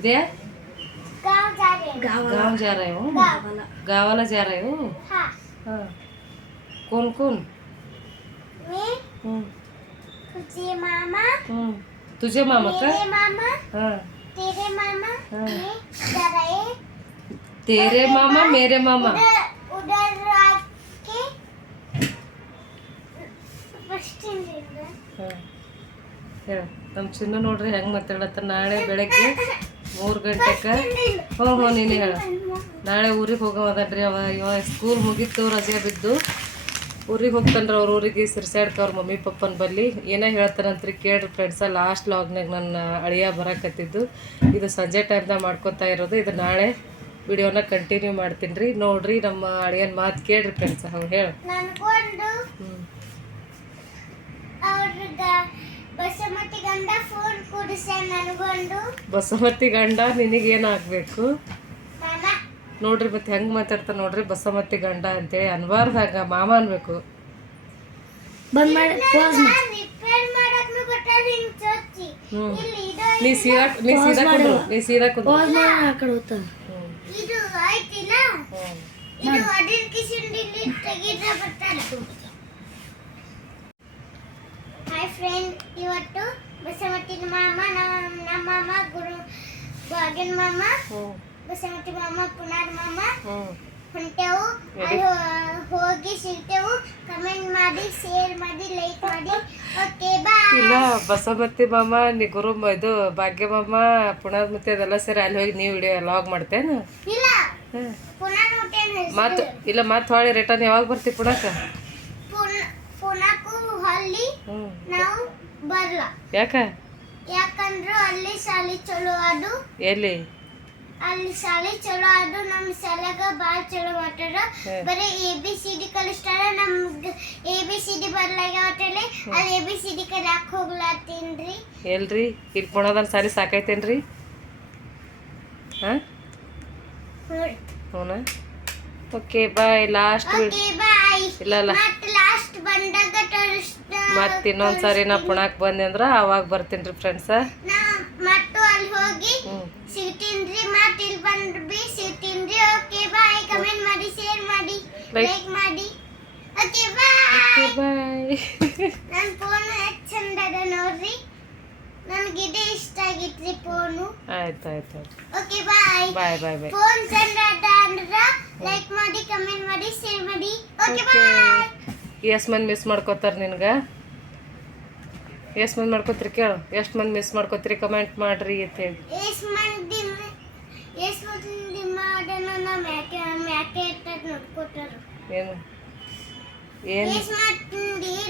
उद्या गाव जा रही हूँ गाँव जा रहे हो गाव गावाला जा रहे हो हाँ हाँ कौन कौन मी हम्म, तुझे मामा हम्म. तुझे मामा का मेरे मामा हाँ तेरे मामा हाँ. मैं जा रहे तेरे मामा मेरे मामा उधर उधर आके ಫಸ್ಟ್ ಇಂದ ಹಾಂ ಹೇಳ ನಮ್ಮ ಚಿನ್ನ ನೋಡ್ರಿ ಹೆಂಗೆ ಮಾತಾಡತ್ತ ನಾಳೆ ಬೆಳಗ್ಗೆ ಮೂರು ಗಂಟೆಗೆ ಹ್ಞೂ ಹ್ಞೂ ನೀನು ಹೇಳ. ನಾಳೆ ಊರಿಗೆ ಹೋಗವದನ್ರಿ ಅವ ಇವ ಸ್ಕೂಲ್ ಮುಗೀತು ರಜೆ ಬಿದ್ದು. ಊರಿಗೆ ಹೋಗ್ತಾನ್ರಿ ಅವ್ರ ಊರಿಗೆ ಸಿರ್ಸಾಡ್ಕ ಅವ್ರ ಮಮ್ಮಿ ಪಪ್ಪನ ಬಲ್ಲಿ. ಏನೇ ಹೇಳ್ತಾರಂತ್ರಿ ಕೇಳ್ರಿ ಫ್ರೆಂಡ್ಸ ಲಾಸ್ಟ್ ಲಾಗ್ನಾಗ ನನ್ನ ಅಳಿಯ ಬರಕತ್ತಿದ್ದು. ಇದು ಸಂಜೆ ಟೈಮ್ದಾಗ ಮಾಡ್ಕೊತಾ ಇರೋದು. ಇದು ನಾಳೆ ವಿಡಿಯೋನ ಕಂಟಿನ್ಯೂ ಮಾಡ್ತೀನಿ ರೀ ನೋಡ್ರಿ ನಮ್ಮ ಅಳಿಯನ ಮಾತು ಕೇಳ್ರಿ ಫ್ರೆಂಡ್ಸ್ ಹಂಗೆ ಹೇಳು. ಹ್ಞೂ ಬಸಮತಿ ಗಂಡ ಫೋನ್ ಕೊಡಿಸ ನನಗೊಂದು. ಬಸಮತಿ ಗಂಡ ನಿನಗೇನಾಗಬೇಕು? ಮಾಮ. ನೋಡ್ರಿ ಮತ್ತೆ ಹೆಂಗೆ ಮಾತಾಡ್ತಾ ನೋಡ್ರಿ ಬಸಮತಿ ಗಂಡ ಅಂತೇಳಿ ಅನ್ಬಾರ್ದಾಗ ಹಂಗ ಮಾಮ ಅನ್ಬೇಕು. ಬಂದ್ ಮಾಡಿ ಪೋಸ್ ನೀ ಸೀದಾ ನೀ ಸೀದಾ ಕುಂದ್ರು ನೀ ಸೀದಾ ಕುಂದ್ರು. ಪೋಸ್ ಮಾಡಿ ಆ ಕಡೆ ಹೋಗ್ತಾ. ಇದು ಆಯ್ತಿಲ್ಲ ಇದು ಅಡಿಲ್ ಕಿಶನ್ ಇಲ್ಲಿ ತೆಗಿದ್ರೆ ಬರ್ತಾರೆ ಹಾಯ್ ಫ್ರೆಂಡ್ ಇವತ್ತು ಬಸಮತಿ ಮಾಮ ನಮ್ಮ ನಮ್ಮ ಮಾಮ ಗುರು ಬಾಗನ್ ಮಾಮ ಬಸಮತಿ ಮಾಮ ಪುನಾರ್ ಮಾಮ ಹೊಂಟೆವು ಅಲ್ಲಿ ಹೋಗಿ ಸಿಗ್ತೇವು ಕಮೆಂಟ್ ಮಾಡಿ ಶೇರ್ ಮಾಡಿ ಲೈಕ್ ಮಾಡಿ. ಓಕೆ ಬಾಯ್ ಇಲ್ಲ ಬಸಮತಿ ಮಾಮ ನಿ ಗುರು ಇದು ಭಾಗ್ಯ ಮಾಮ ಪುನರ್ ಮತ್ತೆ ಅದೆಲ್ಲ ಸರಿ ಅಲ್ಲಿ ಹೋಗಿ ನೀವು ವಿಡಿಯೋ ಲಾಗ್ ಮಾಡ್ತೇನು? ಇಲ್ಲ. ಪುನರ್ ಮತ್ತೆ ಇಲ್ಲ ಮತ್ತೆ ಹೊಳ್ಳಿ ರಿಟರ್ನ್ ಯಾವಾಗ ಬರ್ತಿ ಪುಣಕ ಪುನಃಕು ಅಲ್ಲಿ ನಾವು ಬರಲ್ಲ ಯಾಕ? ಯಾಕಂದ್ರೆ ಅಲ್ಲಿ ಶಾಲೆ ಚಲೋ ಅದು. ಎಲ್ಲಿ? ಅಲ್ಲಿ ಶಾಲೆ ಚಲೋ ಅದು ನಮ್ಮ ಶಾಲೆಗ ಭಾಳ ಚಲೋ ಮಾಡ್ತಾರ. ಬರೀ ಎ ಬಿ ಸಿ ಡಿ ಕಲಿಸ್ತಾರ. ನಮ್ಗ ಎ ಬಿ ಸಿ ಡಿ ಬರ್ಲಾಗ ಅಲ್ಲಿ ಎ ಬಿ ಸಿ ಡಿ ಕಲಿಯಾಕ ಹೋಗ್ಲಾತೀನ್ರಿ ಎಲ್ರಿ? ಇಲ್ಲಿ ಸಾರಿ ಸಾಕೈತೇನ್ರಿ? ಹಾ? ಹ್ಞೂ ಓಕೆ ಬಾಯ್ ಲಾಸ್ಟ್ ಇಲ್ಲ ಇಲ್ಲ. ಮತ್ತೆ ಇನ್ನೊಂದ್ಸರಿ ನಾ ಪುಣಕ್ಕೆ ಬಂದೆ ಅಂದ್ರ ಅವಾಗ ಬರ್ತೀನಿ ರೀ ಫ್ರೆಂಡ್ಸ ಮತ್ತು ಅಲ್ಲಿ ಹೋಗಿ ಹ್ಞೂ ಮತ್ತೆ ಇಲ್ಲಿ ಬಂದ್ ಬಿ ಸಿಗ್ತೀನ್ರಿ ಓಕೆ ಬಾಯ್ ಕಮೆಂಟ್ ಮಾಡಿ ಶೇರ್ ಮಾಡಿ ಲೈಕ್ ಮಾಡಿ. ಓಕೆ ಬಾಯ್ ಬಾಯ್ ನನ್ನ ಫೋನ್ ಎಷ್ಟು ಚಂದ ಅದ ನೋಡ್ರಿ. ನನಗೆ ಇದೇ ಇಷ್ಟ ಆಗಿತ್ರಿ ಫೋನು ಆಯ್ತು ಆಯ್ತು ಓಕೆ ಬಾಯ್ ಬಾಯ್ ಬಾಯ್ ಬಾಯ್ ಫೋನ್ ಚಂದ ಅದ ಅಂದ್ರ ಲೈಕ್ ಮಾಡಿ ಕಮೆಂಟ್ ಮಾಡಿ ಶೇರ್ ಮಾಡಿ. ಓಕೆ. ಬಾಯ್ ಎಷ್ಟು ಮಂದಿ ಮಿಸ್ ಮಾಡ್ಕೋತಾರೆ ನಿನ್ಗೆ? ಎಷ್ಟು ಮಂದಿ ಮಾಡ್ಕೋತೀರಿ ಕೇಳು. ಎಷ್ಟು ಮಂದಿ ಮಿಸ್ ಮಾಡ್ಕೋತೀರಿ? ಕಮೆಂಟ್ ಮಾಡ್ರಿ ಅಂತ ಹೇಳಿ. ಎಷ್ಟ್ ಮಂದಿ ಎಷ್ಟ್ ಮಂದಿ ಮಾಡೋಣ ನಮ್ಮ ಯಾಕೆ ಯಾಕೆ ಇರ್ತದ ಏನು? ಏನು?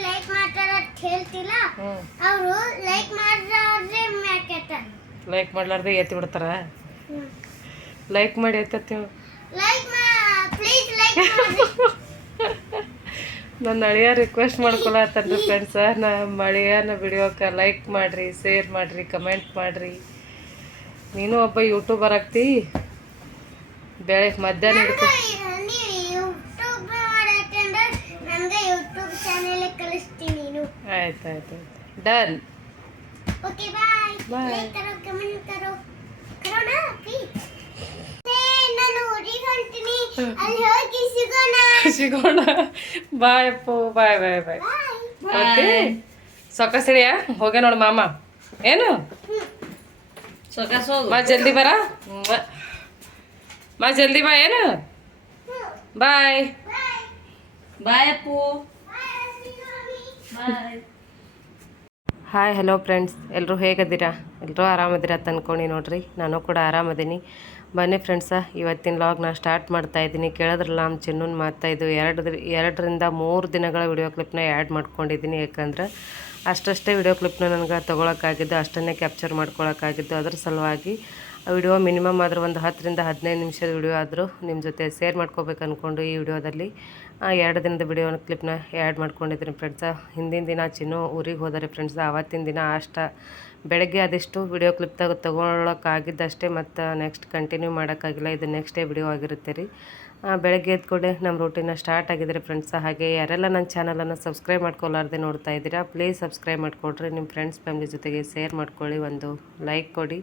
ಲೈಕ್ ಮಾಡ್ತಾರ ಅಂತ ಹೇಳ್ತಿಲ್ಲ. ಅವರು ಲೈಕ್ ಮಾಡ್ಲಾರ್ದೆ ಎತ್ತಿ ಬಿಡ್ತಾರ? ಲೈಕ್ ಮಾಡಿ ಎತ್ತ ಲೈಕ್ ಮಾ ಪ್ಲೀಸ್ ಲೈಕ್ ಮಾಡಿ ನನ್ನ ಅಳಿಯ ರಿಕ್ವೆಸ್ಟ್ ಮಾಡ್ಕೊಳತ್ತನ್ರಿ ಫ್ರೆಂಡ್ಸ ನಮ್ಮ ಅಳಿಯನ ವಿಡಿಯೋಕ್ಕೆ ಲೈಕ್ ಮಾಡಿರಿ ಶೇರ್ ಮಾಡಿರಿ ಕಮೆಂಟ್ ಮಾಡಿರಿ. ನೀನು ಒಬ್ಬ ಯೂಟ್ಯೂಬರ್ ಆಗ್ತಿ. ಬೆಳೆ ಮಧ್ಯಾಹ್ನ ಹಿಡ್ಕೊ ಆಯ್ತು ಆಯ್ತು ಡನ್ ಓಕೆ ಬಾಯ್ ಸಿಗೋಣ. ಸಿಗೋಣ. ಬಾಯ್ ಅಪ್ಪು. ಬಾಯ್ ಬಾಯ್ ಬಾಯ್ ಬಾಯ್ ಓಕೆ ಸೊಕ್ಕ ಹೋಗೆ ನೋಡು ಮಾಮ. ಏನು? ಮಾ ಜಲ್ದಿ ಬರ ಮಾ ಜಲ್ದಿ ಬಾ. ಏನು? Bye bye bye Appu. Hi hello friends ಎಲ್ಲರೂ ಹೇಗದ್ದೀರಾ ಎಲ್ಲರೂ ಆರಾಮದಿರ ಅಂತ ಅನ್ಕೊಂಡು ನೋಡ್ರಿ. ನಾನು ಕೂಡ ಆರಾಮದೀನಿ. ಬನ್ನಿ ಫ್ರೆಂಡ್ಸ ಇವತ್ತಿನ ಲಾಗ್ನ ಸ್ಟಾರ್ಟ್ ಮಾಡ್ತಾ ಇದ್ದೀನಿ. ಕೇಳಿದ್ರಲ್ಲ ನಮ್ಮ ಚಿನ್ನೂನ್ ಮಾಡ್ತಾ ಇದ್ದು ಎರಡು ಎರಡರಿಂದ ಮೂರು ದಿನಗಳ ವಿಡಿಯೋ ಕ್ಲಿಪ್ನ ಆ್ಯಡ್ ಮಾಡ್ಕೊಂಡಿದ್ದೀನಿ. ಯಾಕಂದ್ರೆ ಅಷ್ಟಷ್ಟೇ ವಿಡಿಯೋ ಕ್ಲಿಪ್ನ ನನಗೆ ತೊಗೊಳಕ್ಕಾಗಿದ್ದು, ಅಷ್ಟನ್ನೇ ಕ್ಯಾಪ್ಚರ್ ಮಾಡ್ಕೊಳಕ್ಕಾಗಿದ್ದು. ಅದ್ರ ಸಲುವಾಗಿ ವಿಡಿಯೋ ಮಿನಿಮಮ್ ಆದರೂ ಒಂದು ಹತ್ತರಿಂದ ಹದಿನೈದು ನಿಮಿಷದ ವಿಡಿಯೋ ಆದರೂ ನಿಮ್ಮ ಜೊತೆ ಶೇರ್ ಮಾಡ್ಕೋಬೇಕು ಅಂದ್ಕೊಂಡು ಈ ವಿಡಿಯೋದಲ್ಲಿ ಎರಡು ದಿನದ ವಿಡಿಯೋ ಕ್ಲಿಪ್ನ ಆ್ಯಡ್ ಮಾಡ್ಕೊಂಡಿದ್ದೀನಿ ಫ್ರೆಂಡ್ಸ ಹಿಂದಿನ ದಿನ ಚಿನ್ನು ಊರಿಗೆ ಹೋದರೆ ಫ್ರೆಂಡ್ಸ್ ಆವತ್ತಿನ ದಿನ ಅಷ್ಟ ಬೆಳಗ್ಗೆ ಅದೆಷ್ಟು ವಿಡಿಯೋ ಕ್ಲಿಪ್ ತಗೋ ತೊಗೊಳಕ್ಕಾಗಿದ್ದಷ್ಟೇ ಮತ್ತು ನೆಕ್ಸ್ಟ್ ಕಂಟಿನ್ಯೂ ಮಾಡೋಕ್ಕಾಗಿಲ್ಲ. ಇದು ನೆಕ್ಸ್ಟ್ ಡೇ ವಿಡಿಯೋ ಆಗಿರುತ್ತೆ ರೀ. ಬೆಳಗ್ಗೆ ಎದ್ದ ನಮ್ಮ ರೂಟೀನ ಸ್ಟಾರ್ಟ್ ಆಗಿದೆ ಫ್ರೆಂಡ್ಸ್ ಹಾಗೆ ಯಾರೆಲ್ಲ ನನ್ನ ಚಾನಲನ್ನು ಸಬ್ಸ್ಕ್ರೈಬ್ ಮಾಡ್ಕೊಳ್ಳಾರ್ದೆ ನೋಡ್ತಾ ಇದ್ದೀರಾ ಪ್ಲೀಸ್ ಸಬ್ಸ್ಕ್ರೈಬ್ ಮಾಡಿಕೊಡ್ರಿ. ನಿಮ್ಮ ಫ್ರೆಂಡ್ಸ್ ಫ್ಯಾಮಿಲಿ ಜೊತೆಗೆ ಶೇರ್ ಮಾಡ್ಕೊಳ್ಳಿ, ಒಂದು ಲೈಕ್ ಕೊಡಿ.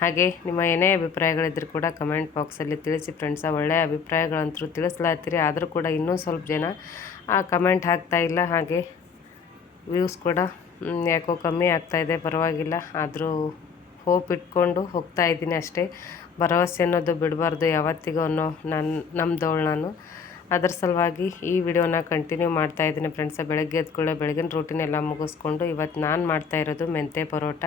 ಹಾಗೆ ನಿಮ್ಮ ಏನೇ ಅಭಿಪ್ರಾಯಗಳಿದ್ರೂ ಕೂಡ ಕಮೆಂಟ್ ಬಾಕ್ಸಲ್ಲಿ ತಿಳಿಸಿ ಫ್ರೆಂಡ್ಸ ಒಳ್ಳೆಯ ಅಭಿಪ್ರಾಯಗಳಂತರೂ ತಿಳಿಸ್ಲಾತ್ತೀರಿ ಆದರೂ ಕೂಡ ಇನ್ನೂ ಸ್ವಲ್ಪ ಜನ ಆ ಕಮೆಂಟ್ ಹಾಕ್ತಾ ಇಲ್ಲ. ಹಾಗೆ ವ್ಯೂಸ್ ಕೂಡ ಯಾಕೋ ಕಮ್ಮಿ ಆಗ್ತಾಯಿದೆ ಪರವಾಗಿಲ್ಲ. ಆದರೂ ಹೋಪ್ ಇಟ್ಕೊಂಡು ಹೋಗ್ತಾ ಇದ್ದೀನಿ ಅಷ್ಟೇ. ಭರವಸೆ ಅನ್ನೋದು ಬಿಡಬಾರ್ದು ಯಾವತ್ತಿಗೂ ಅನ್ನೋ ನನ್ನ ನಮ್ದವಳು ನಾನು. ಅದರ ಸಲುವಾಗಿ ಈ ವಿಡಿಯೋನ ಕಂಟಿನ್ಯೂ ಮಾಡ್ತಾ ಇದ್ದೀನಿ ಫ್ರೆಂಡ್ಸ ಬೆಳಗ್ಗೆ ಎದ್ಕೊಳ್ಳೆ ಬೆಳಗಿನ ರೂಟೀನ್ ಎಲ್ಲ ಮುಗಿಸ್ಕೊಂಡು ಇವತ್ತು ನಾನು ಮಾಡ್ತಾ ಇರೋದು ಮೆಂತೆ ಪರೋಟ.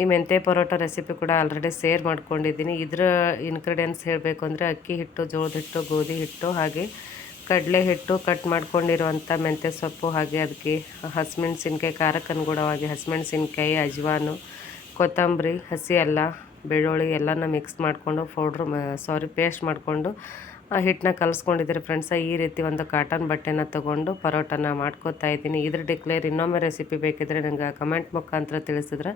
ಈ ಮೆಂತೆ ಪರೋಟ ರೆಸಿಪಿ ಕೂಡ ಆಲ್ರೆಡಿ ಸೇರ್ ಮಾಡ್ಕೊಂಡಿದ್ದೀನಿ. ಇದರ ಇನ್ಗ್ರೀಡಿಯೆಂಟ್ಸ್ ಹೇಳಬೇಕು ಅಂದರೆ ಅಕ್ಕಿ ಹಿಟ್ಟು, ಜೋಳದ ಹಿಟ್ಟು, ಗೋಧಿ ಹಿಟ್ಟು ಹಾಗೆ ಕಡಲೆ ಹಿಟ್ಟು ಕಟ್ ಮಾಡ್ಕೊಂಡಿರುವಂಥ ಮೆಂತ್ಯ ಸೊಪ್ಪು ಹಾಗೆ ಅದಕ್ಕೆ ಹಸಿಮೆಣ್ಸಿನ್ಕಾಯಿ ಖಾರಕ್ಕೆ ಅನುಗುಣವಾಗಿ ಹಸಿಮೆಣ್ಸಿನ್ಕಾಯಿ ಅಜ್ವಾನು, ಕೊತ್ತಂಬರಿ, ಹಸಿ ಅಲ್ಲ, ಬೆಳ್ಳುಳ್ಳಿ ಎಲ್ಲನ ಮಿಕ್ಸ್ ಮಾಡಿಕೊಂಡು ಪೌಡ್ರ್ ಸಾರಿ ಪೇಸ್ಟ್ ಮಾಡಿಕೊಂಡು, ಆ, ಹಿಟ್ಟನ್ನ ಕಲಿಸ್ಕೊಂಡಿದ್ದೀರಿ ಫ್ರೆಂಡ್ಸ ಈ ರೀತಿ ಒಂದು ಕಾಟನ್ ಬಟ್ಟೆನ ತೊಗೊಂಡು ಪರೋಟನ ಮಾಡ್ಕೋತಾ ಇದ್ದೀನಿ. ಇದ್ರ ಡಿಕ್ಲೇರ್ ಇನ್ನೊಮ್ಮೆ ರೆಸಿಪಿ ಬೇಕಿದ್ರೆ ನನಗೆ ಕಮೆಂಟ್ ಮುಖಾಂತರ ತಿಳಿಸಿದ್ರೆ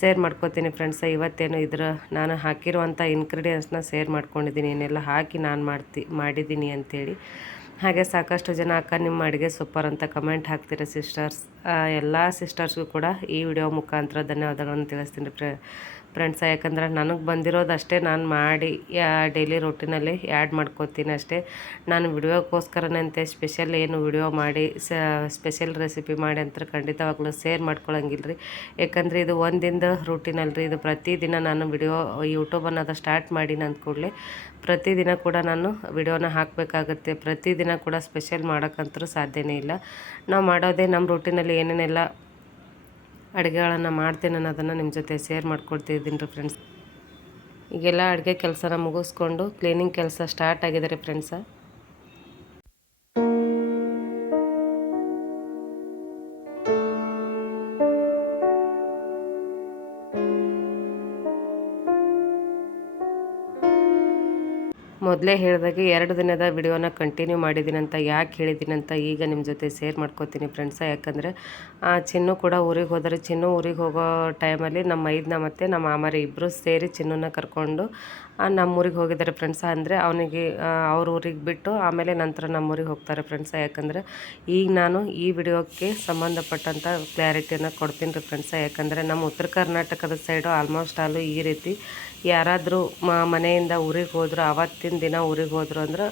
ಶೇರ್ ಮಾಡ್ಕೋತೀನಿ ಫ್ರೆಂಡ್ಸ ಇವತ್ತೇನು ಇದ್ರ ನಾನು ಹಾಕಿರುವಂಥ ಇನ್ಗ್ರೀಡಿಯೆಂಟ್ಸ್ನ ಶೇರ್ ಮಾಡ್ಕೊಂಡಿದ್ದೀನಿ. ಏನೆಲ್ಲ ಹಾಕಿ ನಾನು ಮಾಡ್ತಿ, ಮಾಡಿದ್ದೀನಿ ಅಂಥೇಳಿ ಹಾಗೆ ಸಾಕಷ್ಟು ಜನ ಅಕ್ಕ ನಿಮ್ಮ ಅಡುಗೆ ಸೂಪರ್ ಅಂತ ಕಮೆಂಟ್ ಹಾಕ್ತೀರ ಸಿಸ್ಟರ್ಸ್? ಎಲ್ಲ ಸಿಸ್ಟರ್ಸ್ಗೂ ಕೂಡ ಈ ವಿಡಿಯೋ ಮುಖಾಂತರ ಧನ್ಯವಾದಗಳನ್ನು ತಿಳಿಸ್ತೀನಿ ಫ್ರೆ ಫ್ರೆಂಡ್ಸ, ಯಾಕಂದ್ರೆ ನನಗೆ ಬಂದಿರೋದು ಅಷ್ಟೇ ನಾನು ಮಾಡಿ ಡೈಲಿ ರೊಟ್ಟಿನಲ್ಲಿ ಆ್ಯಡ್ ಮಾಡ್ಕೋತೀನಿ ಅಷ್ಟೇ. ನಾನು ವಿಡಿಯೋಗೋಸ್ಕರನಂತೆ ಅಂತೆ ಸ್ಪೆಷಲ್ ಏನು ವಿಡಿಯೋ ಮಾಡಿ ಸ್ಪೆಷಲ್ ರೆಸಿಪಿ ಮಾಡಿ ಅಂತ ಖಂಡಿತವಾಗ್ಲೂ ಶೇರ್ ಮಾಡ್ಕೊಳಂಗಿಲ್ಲ ರೀ ಯಾಕಂದರೆ ಇದು ಒಂದಿಂದ ರೂಟೀನ್ ರೀ ಇದು ಪ್ರತಿದಿನ ನಾನು ವಿಡಿಯೋ ಯೂಟ್ಯೂಬ್ ಅನ್ನೋದು ಸ್ಟಾರ್ಟ್ ಮಾಡಿ ಅಂದ ಕೂಡಲೇ, ಪ್ರತಿದಿನ ಕೂಡ ನಾನು ವಿಡಿಯೋನ ಹಾಕಬೇಕಾಗುತ್ತೆ. ಪ್ರತಿದಿನ ಕೂಡ ಸ್ಪೆಷಲ್ ಮಾಡೋಕ್ಕಂತೂ ಸಾಧ್ಯನೇ ಇಲ್ಲ. ನಾವು ಮಾಡೋದೇ ನಮ್ಮ ರೂಟೀನಲ್ಲಿ ಏನೇನೆಲ್ಲ ಅಡುಗೆಗಳನ್ನು ಮಾಡ್ತೀನಿ ಅನ್ನೋದನ್ನು ನಿಮ್ಮ ಜೊತೆ ಶೇರ್ ಮಾಡ್ಕೊಳ್ತಿದ್ದೀನಿ ರೀ ಫ್ರೆಂಡ್ಸ್ ಈಗೆಲ್ಲ ಅಡುಗೆ ಕೆಲಸನ ಮುಗಿಸ್ಕೊಂಡು ಕ್ಲೀನಿಂಗ್ ಕೆಲಸ ಸ್ಟಾರ್ಟ್ ಆಗಿದೆ ರೀ ಫ್ರೆಂಡ್ಸ ಮೊದಲೇ ಹೇಳಿದಾಗೆ ಎರಡು ದಿನದ ವಿಡಿಯೋನ ಕಂಟಿನ್ಯೂ ಮಾಡಿದ್ದೀನಿ ಅಂತ ಯಾಕೆ ಹೇಳಿದ್ದೀನಿ ಅಂತ ಈಗ ನಿಮ್ಮ ಜೊತೆ ಶೇರ್ ಮಾಡ್ಕೋತೀನಿ ಫ್ರೆಂಡ್ಸ ಯಾಕಂದರೆ ಚಿನ್ನು ಕೂಡ ಊರಿಗೆ ಹೋದರೆ. ಚಿನ್ನು ಊರಿಗೆ ಹೋಗೋ ಟೈಮಲ್ಲಿ ನಮ್ಮ ಐದನ್ನ ಮತ್ತು ನಮ್ಮ ಮಾಮರಿ ಇಬ್ಬರು ಸೇರಿ ಚಿನ್ನನ್ನ ಕರ್ಕೊಂಡು ಆ, ನಮ್ಮ ಊರಿಗೆ ಹೋಗಿದ್ದಾರೆ ಫ್ರೆಂಡ್ಸ ಅಂದರೆ ಅವನಿಗೆ ಅವ್ರ ಊರಿಗೆ ಬಿಟ್ಟು ಆಮೇಲೆ ನಂತರ ನಮ್ಮೂರಿಗೆ ಹೋಗ್ತಾರೆ ಫ್ರೆಂಡ್ಸ ಯಾಕಂದರೆ ಈಗ ನಾನು ಈ ವಿಡಿಯೋಕ್ಕೆ ಸಂಬಂಧಪಟ್ಟಂಥ ಕ್ಲಾರಿಟಿಯನ್ನು ಕೊಡ್ತೀನಿ ರೀ ಫ್ರೆಂಡ್ಸ ಯಾಕಂದರೆ ನಮ್ಮ ಉತ್ತರ ಕರ್ನಾಟಕದ ಸೈಡು ಆಲ್ಮೋಸ್ಟ್ ಆಲು ಈ ರೀತಿ. ಯಾರಾದರೂ ಮನೆಯಿಂದ ಊರಿಗೆ ಹೋದ್ರು ಆವತ್ತಿನ ದಿನ ಊರಿಗೆ ಹೋದರು ಅಂದ್ರೆ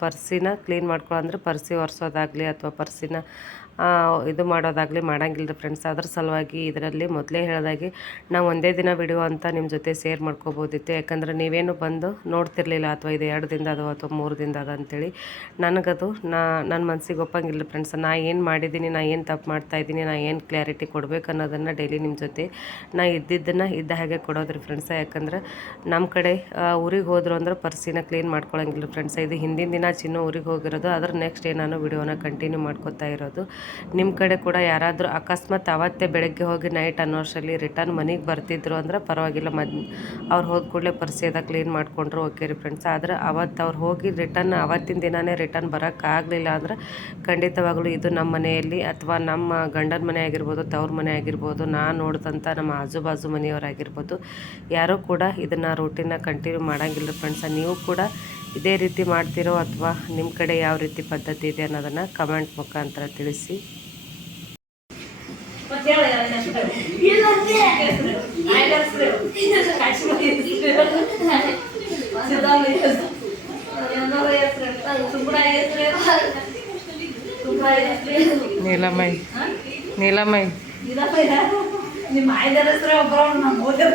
ಪರ್ಸಿನ ಕ್ಲೀನ್ ಮಾಡ್ಕೊಳ್ಳೋ ಅಂದ್ರೆ ಪರ್ಸಿ ಒರೆಸೋದಾಗಲಿ ಅಥವಾ ಪರ್ಸಿನ ಇದು ಮಾಡೋದಾಗಲಿ ಮಾಡಂಗಿಲ್ಲ ರೀ ಫ್ರೆಂಡ್ಸ್ ಅದ್ರ ಸಲುವಾಗಿ ಇದರಲ್ಲಿ ಮೊದಲೇ ಹೇಳಿದಾಗೆ ನಾವು ಒಂದೇ ದಿನ ವಿಡಿಯೋ ಅಂತ ನಿಮ್ಮ ಜೊತೆ ಶೇರ್ ಮಾಡ್ಕೋಬೋದಿತ್ತು. ಯಾಕಂದ್ರೆ ನೀವೇನು ಬಂದು ನೋಡ್ತಿರ್ಲಿಲ್ಲ ಅಥವಾ ಇದು ಎರಡು ದಿನದ ಅದು ಅಥವಾ ಮೂರು ದಿನದ ಅದು ಅಂತೇಳಿ. ನನಗದು ನಾ ನನ್ನ ಮನಸ್ಸಿಗೆ ಒಪ್ಪಂಗಿಲ್ಲ ಫ್ರೆಂಡ್ಸ್ ನಾ ಏನು ಮಾಡಿದ್ದೀನಿ ನಾ ಏನು ತಪ್ಪು ಮಾಡ್ತಾ ಇದ್ದೀನಿ ನಾ ಏನು ಕ್ಲಾರಿಟಿ ಕೊಡ್ಬೇಕು ಅನ್ನೋದನ್ನು ಡೈಲಿ ನಿಮ್ಮ ಜೊತೆ ನಾ ಇದ್ದಿದ್ದನ್ನು ಇದ್ದ ಹಾಗೆ ಕೊಡೋದ್ರಿ ಫ್ರೆಂಡ್ಸ ಯಾಕಂದ್ರೆ ನಮ್ಮ ಕಡೆ ಊರಿಗೆ ಹೋದ್ರು ಅಂದ್ರೆ ಪರ್ಸಿನ ಕ್ಲೀನ್ ಮಾಡ್ಕೊಳಂಗಿಲ್ಲ ಫ್ರೆಂಡ್ಸ್ ಇದು ಹಿಂದಿನ ದಿನ ಚಿನ್ನ ಊರಿಗೆ ಹೋಗಿರೋದು. ಅದ್ರ ನೆಕ್ಸ್ಟ್ ನಾನು ವಿಡಿಯೋನ ಕಂಟಿನ್ಯೂ ಮಾಡ್ಕೊತಾ ಇರೋದು. ನಿಮ್ಮ ಕಡೆ ಕೂಡ ಯಾರಾದರೂ ಅಕಸ್ಮಾತ್ ಅವತ್ತೇ ಬೆಳಗ್ಗೆ ಹೋಗಿ ನೈಟ್ ಅನ್ನೋಷ್ಟರಲ್ಲಿ ರಿಟರ್ನ್ ಮನೆಗೆ ಬರ್ತಿದ್ರು ಅಂದ್ರೆ ಪರವಾಗಿಲ್ಲ. ಮದ್ ಅವ್ರು ಹೋದ ಕೂಡಲೇ ಪರ್ಸಿ ಅದ ಕ್ಲೀನ್ ಮಾಡ್ಕೊಂಡ್ರು ಓಕೆ ರೀ ಫ್ರೆಂಡ್ಸ್ ಆದ್ರೆ ಅವತ್ತು ಅವ್ರು ಹೋಗಿ ರಿಟರ್ನ್ ಅವತ್ತಿನ ದಿನವೇ ರಿಟರ್ನ್ ಬರೋಕ್ಕಾಗಲಿಲ್ಲ ಅಂದ್ರೆ ಖಂಡಿತವಾಗಲೂ ಇದು ನಮ್ಮ ಮನೆಯಲ್ಲಿ ಅಥವಾ ನಮ್ಮ ಗಂಡನ ಮನೆ ಆಗಿರ್ಬೋದು, ತವ್ರ ಮನೆ ಆಗಿರ್ಬೋದು, ನಾನು ನೋಡಿದಂಥ ನಮ್ಮ ಆಜು ಬಾಜು ಮನೆಯವರಾಗಿರ್ಬೋದು ಯಾರೂ ಕೂಡ ಇದನ್ನು ರೂಟೀನ ಕಂಟಿನ್ಯೂ ಮಾಡಂಗಿಲ್ಲ ಫ್ರೆಂಡ್ಸ ನೀವು ಕೂಡ ಇದೇ ರೀತಿ ಮಾಡ್ತಿರೋ ಅಥವಾ ನಿಮ್ಮ ಕಡೆ ಯಾವ ರೀತಿ ಪದ್ಧತಿ ಇದೆ ಅನ್ನೋದನ್ನು ಕಮೆಂಟ್ ಮುಖಾಂತರ ತಿಳಿಸಿ. ನೀಲಮೈ ನೀಲಮೈ. ನಿಮ್ಮ ಆಯ್ದರ ಒಬ್ಬರ ನಮ್ಮ ಓದಿರ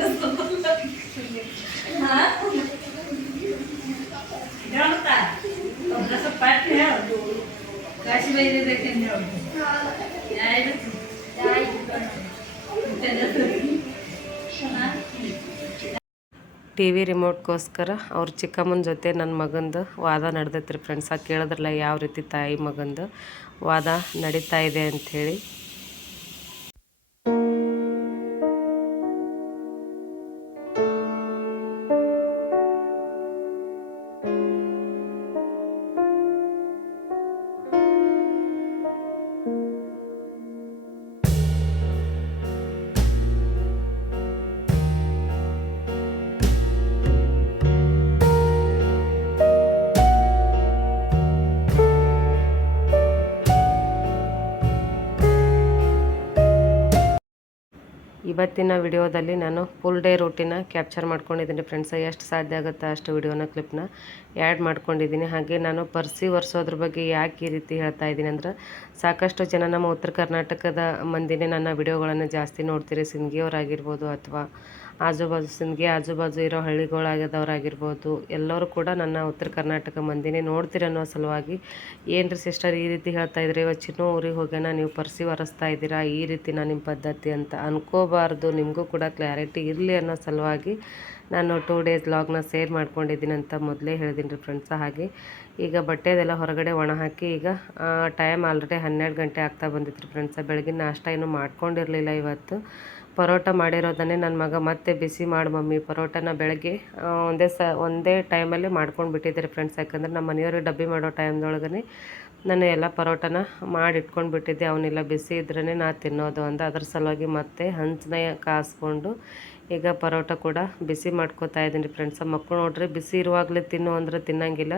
ಹೇಳ್ತಾ ಒಬ್ಬರ ಸ್ವಲ್ಪ ಹೇಳು. ಟಿ ವಿ ರಿಮೋಟ್ಗೋಸ್ಕರ ಅವ್ರ ಚಿಕ್ಕಮ್ಮನ ಜೊತೆ ನನ್ನ ಮಗಂದು ವಾದ ನಡೆದೈತ್ರಿ ಫ್ರೆಂಡ್ಸ್ ಆ ಕೇಳಿದ್ರಲ್ಲ, ಯಾವ ರೀತಿ ತಾಯಿ ಮಗಂದು ವಾದ ನಡೀತಾ ಇದೆ ಅಂಥೇಳಿ. ಇವತ್ತಿನ ವಿಡಿಯೋದಲ್ಲಿ ನಾನು ಫುಲ್ ಡೇ ರೂಟಿನ ಕ್ಯಾಪ್ಚರ್ ಮಾಡ್ಕೊಂಡಿದ್ದೀನಿ ಫ್ರೆಂಡ್ಸ್ ಎಷ್ಟು ಸಾಧ್ಯ ಆಗುತ್ತೆ ಅಷ್ಟು ವಿಡಿಯೋನ ಕ್ಲಿಪ್ನ ಆ್ಯಡ್ ಮಾಡ್ಕೊಂಡಿದ್ದೀನಿ. ಹಾಗೆ ನಾನು ಪರ್ಸಿ ಒರೆಸೋದ್ರ ಬಗ್ಗೆ ಯಾಕೆ ಈ ರೀತಿ ಹೇಳ್ತಾ ಇದ್ದೀನಿ ಅಂದ್ರೆ, ಸಾಕಷ್ಟು ಜನ ನಮ್ಮ ಉತ್ತರ ಕರ್ನಾಟಕದ ಮಂದಿನೇ ನನ್ನ ವಿಡಿಯೋಗಳನ್ನು ಜಾಸ್ತಿ ನೋಡ್ತೀರಿ ಸಿಂಗಿಯವರಾಗಿರ್ಬೋದು ಅಥವಾ ಆಜು ಬಾಜು ಸಿಂದಗಿ ಆಜು ಬಾಜು ಇರೋ ಹಳ್ಳಿಗಳಾಗದವ್ರಾಗಿರ್ಬೋದು, ಎಲ್ಲರೂ ಕೂಡ ನನ್ನ ಉತ್ತರ ಕರ್ನಾಟಕ ಮಂದಿನೇ ನೋಡ್ತೀರ ಅನ್ನೋ ಸಲುವಾಗಿ. ಏನು ರೀ ಸಿಸ್ಟರ್, ಈ ರೀತಿ ಹೇಳ್ತಾ ಇದ್ರೆ ಇವತ್ತು ಚಿನ್ನ ಊರಿಗೆ ಹೋಗ್ಯಾನ, ನೀವು ಪರ್ಸಿ ಒರೆಸ್ತಾ ಇದ್ದೀರಾ, ಈ ರೀತಿನ ನಿಮ್ಮ ಪದ್ಧತಿ ಅಂತ ಅನ್ಕೋಬಾರ್ದು, ನಿಮಗೂ ಕೂಡ ಕ್ಲಾರಿಟಿ ಇರಲಿ ಅನ್ನೋ ಸಲುವಾಗಿ ನಾನು ಟೂ ಡೇಸ್ ಲಾಗ್ನ ಸೇರ್ ಮಾಡ್ಕೊಂಡಿದ್ದೀನಿ ಅಂತ ಮೊದಲೇ ಹೇಳಿದ್ದೀನಿ ರೀ ಫ್ರೆಂಡ್ಸ ಹಾಗೆ. ಈಗ ಬಟ್ಟೆದೆಲ್ಲ ಹೊರಗಡೆ ಒಣ ಹಾಕಿ ಈಗ ಟೈಮ್ ಆಲ್ರೆಡಿ ಹನ್ನೆರಡು ಗಂಟೆ ಆಗ್ತಾ ಬಂದಿತ್ತು ರೀ ಫ್ರೆಂಡ್ಸ ಬೆಳಗಿನ ನಾಷ್ಟ ಏನು ಮಾಡ್ಕೊಂಡಿರಲಿಲ್ಲ ಇವತ್ತು. ಪರೋಟ ಮಾಡಿರೋದನ್ನೇ ನನ್ನ ಮಗ ಮತ್ತೆ ಬಿಸಿ ಮಾಡಿ ಮಮ್ಮಿ. ಪರೋಟನ ಬೆಳಗ್ಗೆ ಒಂದೇ ಸ, ಒಂದೇ ಟೈಮಲ್ಲಿ ಮಾಡ್ಕೊಂಡು ಬಿಟ್ಟಿದ್ದೀರಿ ಫ್ರೆಂಡ್ಸ್ ಯಾಕಂದ್ರೆ ನಮ್ಮ ಮನೆಯವ್ರಿಗೆ ಡಬ್ಬಿ ಮಾಡೋ ಟೈಮ್ದೊಳಗನೆ ನಾನು ಎಲ್ಲ ಪರೋಟನ ಮಾಡಿ ಇಟ್ಕೊಂಡು ಬಿಟ್ಟಿದ್ದೆ. ಅವನ್ನೆಲ್ಲ ಬಿಸಿ ಇದ್ರೇ ನಾ ತಿನ್ನೋದು ಅಂತ ಅದ್ರ ಸಲುವಾಗಿ ಮತ್ತೆ ಹಂಚನ ಕಾಸ್ಕೊಂಡು ಈಗ ಪರೋಟ ಕೂಡ ಬಿಸಿ ಮಾಡ್ಕೋತಾ ಇದ್ದೀನಿ ಫ್ರೆಂಡ್ಸ್ ಮಕ್ಕಳು ನೋಡ್ರಿ, ಬಿಸಿ ಇರುವಾಗಲೇ ತಿನ್ನು ಅಂದರೆ ತಿನ್ನಂಗಿಲ್ಲ.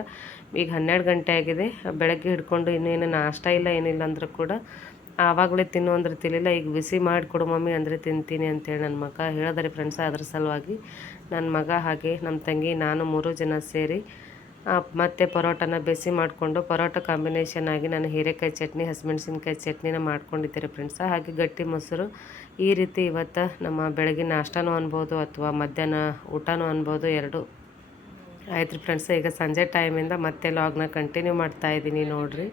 ಈಗ ಹನ್ನೆರಡು ಗಂಟೆ ಆಗಿದೆ, ಬೆಳಗ್ಗೆ ಹಿಡ್ಕೊಂಡು ಇನ್ನೇನು ನಾಷ್ಟ ಇಲ್ಲ, ಏನಿಲ್ಲ ಅಂದರೂ ಕೂಡ ಆವಾಗಲೇ ತಿನ್ನು ಅಂದ್ರೆ ತಿನ್ನಿಲ್ಲ ಈಗ ಬಿಸಿ ಮಾಡಿಕೊಡು ಮಮ್ಮಿ ಅಂದರೆ ತಿಂತೀನಿ ಅಂತೇಳಿ ನನ್ನ ಮಗ ಹೇಳಿದಾರೆ ಫ್ರೆಂಡ್ಸ್ ಅದ್ರ ಸಲುವಾಗಿ ನನ್ನ ಮಗ ಹಾಗೆ ನಮ್ಮ ತಂಗಿ, ನಾನು ಮೂರು ಜನ ಸೇರಿ ಮತ್ತೆ ಪರೋಟನ ಬೇಸಿ ಮಾಡಿಕೊಂಡು ಪರೋಟ ಕಾಂಬಿನೇಷನ್ ಆಗಿ ನಾನು ಹೀರೆಕಾಯಿ ಚಟ್ನಿ, ಹಸಿಮೆಣ್ಸಿನ್ಕಾಯಿ ಚಟ್ನಿನ ಮಾಡ್ಕೊಂಡಿದ್ದೆ ಫ್ರೆಂಡ್ಸ ಹಾಗೆ ಗಟ್ಟಿ ಮೊಸರು. ಈ ರೀತಿ ಇವತ್ತು ನಮ್ಮ ಬೆಳಗಿನ ನಾಷ್ಟನೂ ಅನ್ಬೋದು ಅಥವಾ ಮಧ್ಯಾಹ್ನ ಊಟನೂ ಅನ್ಬೋದು ಎರಡು. ಆಯ್ತು ರೀ ಫ್ರೆಂಡ್ಸ್ ಈಗ ಸಂಜೆ ಟೈಮಿಂದ ಮತ್ತೆ ಲಾಗ್ನ ಕಂಟಿನ್ಯೂ ಮಾಡ್ತಾ ಇದ್ದೀನಿ ನೋಡಿರಿ.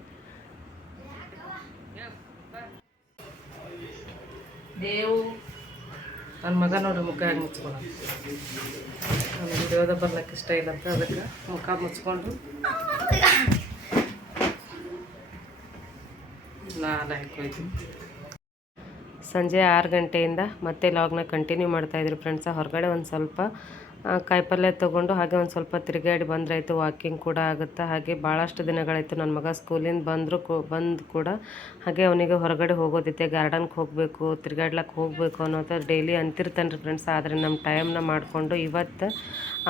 ದೇವು ನನ್ನ ಮಗ ನೋಡ್ರಿ ಮುಖ ಹೆಂಗೆ ಮುಚ್ಕೊಳ್ಳೋ ನನಗೆ ವಿಡಿಯೋದ ಬರ್ಲಕ್ಕೆ ಇಷ್ಟ ಇಲ್ಲ ಅಂತ ಅದಕ್ಕೆ ಮುಖ ಮುಚ್ಕೊಂಡು ನಾಲ್ಕು ಸಂಜೆ ಆರು ಗಂಟೆಯಿಂದ ಮತ್ತೆ ಲಾಗ್ನ ಕಂಟಿನ್ಯೂ ಮಾಡ್ತಾಯಿದ್ರು ಫ್ರೆಂಡ್ಸ. ಹೊರಗಡೆ ಒಂದು ಸ್ವಲ್ಪ ಕಾಯಿಪಲ್ಯ ತೊಗೊಂಡು ಹಾಗೆ ಒಂದು ಸ್ವಲ್ಪ ತಿರುಗಾಡಿ ಬಂದ್ರಾಯಿತು ವಾಕಿಂಗ್ ಕೂಡ ಆಗುತ್ತೆ. ಹಾಗೆ ಭಾಳಷ್ಟು ದಿನಗಳಾಯಿತು ನನ್ನ ಮಗ ಸ್ಕೂಲಿಂದ ಬಂದರೂ ಕೂ, ಬಂದು ಕೂಡ. ಹಾಗೆ ಅವನಿಗೆ ಹೊರಗಡೆ ಹೋಗೋದಿತ್ತೆ ಗಾರ್ಡನ್ಗೆ ಹೋಗಬೇಕು ತಿರುಗಾಡ್ಲಕ್ಕೆ ಹೋಗಬೇಕು ಅನ್ನೋದು ಡೈಲಿ ಅಂತಿರ್ತಾನೆ ರೀ ಫ್ರೆಂಡ್ಸ್ ಆದರೆ ನಮ್ಮ ಟೈಮ್ನ ಮಾಡಿಕೊಂಡು ಇವತ್ತು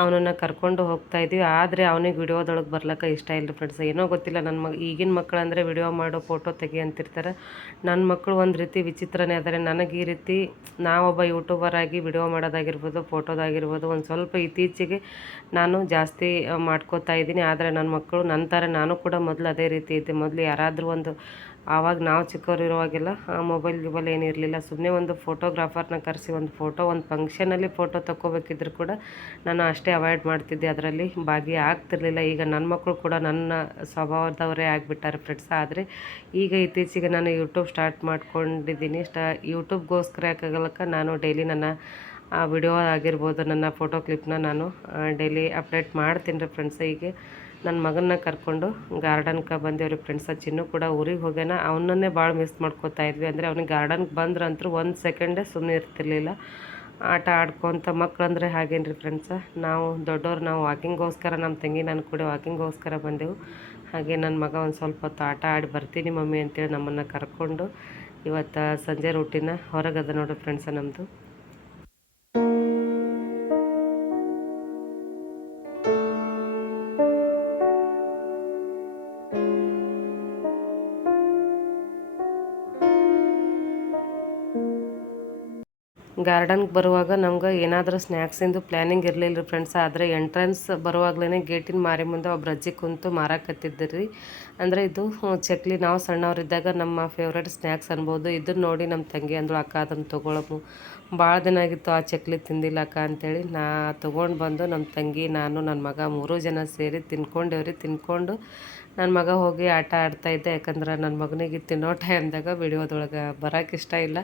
ಅವನನ್ನು ಕರ್ಕೊಂಡು ಹೋಗ್ತಾ ಇದ್ವಿ. ಆದರೆ ಅವನಿಗೆ ವಿಡಿಯೋದೊಳಗೆ ಬರ್ಲಿಕ್ಕೆ ಇಷ್ಟ ಇಲ್ಲ ಫ್ರೆಂಡ್ಸ್ ಏನೋ ಗೊತ್ತಿಲ್ಲ ನನ್ನ ಮಗ, ಈಗಿನ ಮಕ್ಕಳು ಅಂದರೆ ವಿಡಿಯೋ ಮಾಡೋ ಫೋಟೋ ತೆಗಿ ಅಂತಿರ್ತಾರೆ. ನನ್ನ ಮಕ್ಕಳು ಒಂದು ರೀತಿ ವಿಚಿತ್ರನೇ ಆದರೆ ನನಗೆ ಈ ರೀತಿ ನಾವೊಬ್ಬ ಯೂಟ್ಯೂಬರ್ ಆಗಿ ವಿಡಿಯೋ ಮಾಡೋದಾಗಿರ್ಬೋದು ಫೋಟೋದಾಗಿರ್ಬೋದು ಒಂದು ಸ್ವಲ್ಪ ಇತ್ತೀಚೆಗೆ ನಾನು ಜಾಸ್ತಿ ಮಾಡ್ಕೋತಾ ಇದ್ದೀನಿ. ಆದರೆ ನನ್ನ ಮಕ್ಕಳು ನನ್ನ ಥರ ನಾನು ಕೂಡ ಮೊದಲು ಅದೇ ರೀತಿ ಇದ್ದೆ. ಮೊದಲು ಯಾರಾದರೂ ಒಂದು, ಆವಾಗ ನಾವು ಚಿಕ್ಕವ್ರು ಇರುವಾಗೆಲ್ಲ ಮೊಬೈಲ್ ಗಿಬೈಲ್ ಏನಿರಲಿಲ್ಲ ಸುಮ್ಮನೆ ಒಂದು ಫೋಟೋಗ್ರಾಫರ್ನ ಕರೆಸಿ ಒಂದು ಫೋಟೋ ಒಂದು ಫಂಕ್ಷನಲ್ಲಿ ಫೋಟೋ ತಗೋಬೇಕಿದ್ರು ಕೂಡ ನಾನು ಅಷ್ಟೇ ಅವಾಯ್ಡ್ ಮಾಡ್ತಿದ್ದೆ. ಅದರಲ್ಲಿ ಭಾಗಿ ಆಗ್ತಿರಲಿಲ್ಲ. ಈಗ ನನ್ನ ಮಕ್ಕಳು ಕೂಡ ನನ್ನ ಸ್ವಭಾವದವರೇ ಆಗಿಬಿಟ್ಟಾರೆ ಫ್ರೆಂಡ್ಸ್ ಆದರೆ ಈಗ ಇತ್ತೀಚೆಗೆ ನಾನು ಯೂಟ್ಯೂಬ್ ಸ್ಟಾರ್ಟ್ ಮಾಡ್ಕೊಂಡಿದ್ದೀನಿ. ಸ್ಟಾ ಯೂಟ್ಯೂಬ್ಗೋಸ್ಕರ ಯಾಕಾಗಲಕ್ಕ ನಾನು ಡೈಲಿ ನನ್ನ ಆ ವಿಡಿಯೋ ಆಗಿರ್ಬೋದು, ನನ್ನ ಫೋಟೋ ಕ್ಲಿಪ್ನ ನಾನು ಡೈಲಿ ಅಪ್ಡೇಟ್ ಮಾಡ್ತೀನಿ ರೀ ಫ್ರೆಂಡ್ಸ್ ಈಗ ನನ್ನ ಮಗನ್ನ ಕರ್ಕೊಂಡು ಗಾರ್ಡನ್ಗೆ ಬಂದೇವ್ರಿ ಫ್ರೆಂಡ್ಸ ಚಿನ್ನು ಕೂಡ ಊರಿಗೆ ಹೋಗ್ಯಾನ. ಅವನನ್ನೇ ಭಾಳ ಮಿಸ್ ಮಾಡ್ಕೋತಾ ಇದ್ವಿ. ಅಂದರೆ ಅವ್ನಿಗೆ ಗಾರ್ಡನ್ಗೆ ಬಂದ್ರಂತೂ ಒಂದು ಸೆಕೆಂಡೇ ಸುಮ್ಮನೆ ಇರ್ತಿರ್ಲಿಲ್ಲ. ಆಟ ಆಡ್ಕೊತ ಮಕ್ಕಳಂದ್ರೆ ಹಾಗೇನು ರೀ ಫ್ರೆಂಡ್ಸ ನಾವು ದೊಡ್ಡವ್ರು ನಾವು ವಾಕಿಂಗ್ಗೋಸ್ಕರ ನಮ್ಮ ತಂಗಿ, ನಾನು ಕೂಡ ವಾಕಿಂಗ್ಗೋಸ್ಕರ ಬಂದೆವು. ಹಾಗೆ ನನ್ನ ಮಗ ಒಂದು ಸ್ವಲ್ಪ ಹೊತ್ತು ಆಟ ಆಡಿ ಬರ್ತೀನಿ ಮಮ್ಮಿ ಅಂತೇಳಿ ನಮ್ಮನ್ನು ಕರ್ಕೊಂಡು ಇವತ್ತು ಸಂಜೆ ರೂಟಿನ ಹೊರಗದ ನೋಡಿರಿ ಫ್ರೆಂಡ್ಸ ನಮ್ಮದು ಗಾರ್ಡನ್ಗೆ ಬರುವಾಗ ನಮ್ಗೆ ಏನಾದರೂ ಸ್ನ್ಯಾಕ್ಸಿಂದು ಪ್ಲ್ಯಾನಿಂಗ್ ಇರಲಿಲ್ಲ ರೀ ಫ್ರೆಂಡ್ಸ್ ಆದರೆ ಎಂಟ್ರೆನ್ಸ್ ಬರುವಾಗಲೇ ಗೇಟಿನ ಮಾರಿ ಮುಂದೆ ಒಬ್ಬ ಅಜ್ಜಿ ಕುಂತು ಮಾರಕತ್ತಿದ್ದರು. ರೀ ಅಂದರೆ ಇದು ಚಕ್ಲಿ ನಾವು ಸಣ್ಣವರಿದ್ದಾಗ ನಮ್ಮ ಫೇವ್ರೇಟ್ ಸ್ನ್ಯಾಕ್ಸ್ ಅನ್ಬೋದು. ಇದನ್ನ ನೋಡಿ ನಮ್ಮ ತಂಗಿ ಅಂದಳು, ಅಕ್ಕ ಅದನ್ನು ತೊಗೊಳಮು. ಭಾಳ ದಿನ ಆಗಿತ್ತು ಆ ಚಕ್ಲಿ ತಿಂದಿಲ್ಲ ಅಕ್ಕ ಅಂತೇಳಿ ನಾ ತೊಗೊಂಡು ಬಂದು ನಮ್ಮ ತಂಗಿ, ನಾನು ನನ್ನ ಮಗ ಮೂರು ಜನ ಸೇರಿ ತಿನ್ಕೊಂಡೇವ್ರಿ. ತಿನ್ಕೊಂಡು ನನ್ನ ಮಗ ಹೋಗಿ ಆಟ ಆಡ್ತಾ ಇದ್ದೆ. ಯಾಕಂದ್ರೆ ನನ್ನ ಮಗನಿಗೆ ತಿನ್ನೋ ಟೈಮ್ದಾಗ ವಿಡಿಯೋದೊಳಗೆ ಬರೋಕ್ಕಿಷ್ಟ ಇಲ್ಲ.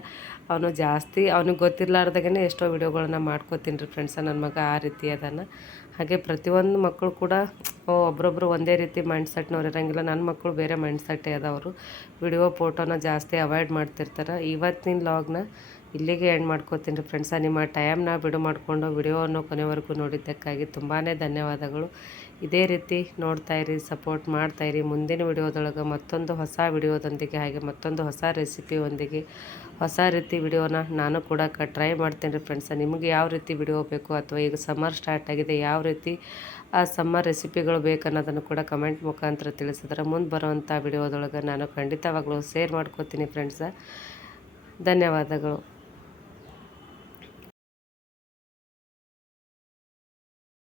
ಅವನು ಜಾಸ್ತಿ, ಅವ್ನಿಗೆ ಗೊತ್ತಿರ್ಲಾರ್ದಾಗೇ ಎಷ್ಟೋ ವೀಡಿಯೋಗಳನ್ನ ಮಾಡ್ಕೋತೀನಿ ರೀ ಫ್ರೆಂಡ್ಸ ನನ್ನ ಮಗ ಆ ರೀತಿ ಅದಾನ. ಹಾಗೆ ಪ್ರತಿಯೊಂದು ಮಕ್ಕಳು ಕೂಡ ಒಬ್ಬರೊಬ್ಬರು ಒಂದೇ ರೀತಿ ಮೈಂಡ್ ಸೆಟ್ನವ್ರು ಇರೋಂಗಿಲ್ಲ. ನನ್ನ ಮಕ್ಕಳು ಬೇರೆ ಮೈಂಡ್ ಸೆಟ್ಟೇ ಅದಾವರು. ವಿಡಿಯೋ, ಫೋಟೋನ ಜಾಸ್ತಿ ಅವಾಯ್ಡ್ ಮಾಡ್ತಿರ್ತಾರೆ. ಇವತ್ತಿನ ಲಾಗ್ನ ಇಲ್ಲಿಗೆ ಎಂಡ್ ಮಾಡ್ಕೋತೀನಿ ರೀ ಫ್ರೆಂಡ್ಸ ನಿಮ್ಮ ಟೈಮ್ನ ಬಿಡು ಮಾಡಿಕೊಂಡು ವಿಡಿಯೋವನ್ನು ಕೊನೆವರೆಗೂ ನೋಡಿದ್ದಕ್ಕಾಗಿ ತುಂಬಾ ಧನ್ಯವಾದಗಳು. ಇದೇ ರೀತಿ ನೋಡ್ತಾ ಇರಿ ಸಪೋರ್ಟ್ ಮಾಡ್ತಾ ಇರಿ. ಮುಂದಿನ ವಿಡಿಯೋದೊಳಗೆ ಮತ್ತೊಂದು ಹೊಸ ವಿಡಿಯೋದೊಂದಿಗೆ ಹಾಗೆ ಮತ್ತೊಂದು ಹೊಸ ರೆಸಿಪಿಯೊಂದಿಗೆ ಹೊಸ ರೀತಿ ವಿಡಿಯೋನ ನಾನು ಕೂಡ ಟ್ರೈ ಮಾಡ್ತೀನಿ ರೀ ಫ್ರೆಂಡ್ಸ ನಿಮಗೆ ಯಾವ ರೀತಿ ವಿಡಿಯೋ ಬೇಕು ಅಥವಾ ಈಗ ಸಮ್ಮರ್ ಸ್ಟಾರ್ಟ್ ಆಗಿದೆ, ಯಾವ ರೀತಿ ಆ ಸಮ್ಮರ್ ರೆಸಿಪಿಗಳು ಬೇಕನ್ನೋದನ್ನು ಕೂಡ ಕಮೆಂಟ್ ಮುಖಾಂತರ ತಿಳಿಸಿದ್ರೆ ಮುಂದೆ ಬರುವಂಥ ವಿಡಿಯೋದೊಳಗೆ ನಾನು ಖಂಡಿತವಾಗಲೂ ಶೇರ್ ಮಾಡ್ಕೋತೀನಿ ಫ್ರೆಂಡ್ಸ ಧನ್ಯವಾದಗಳು.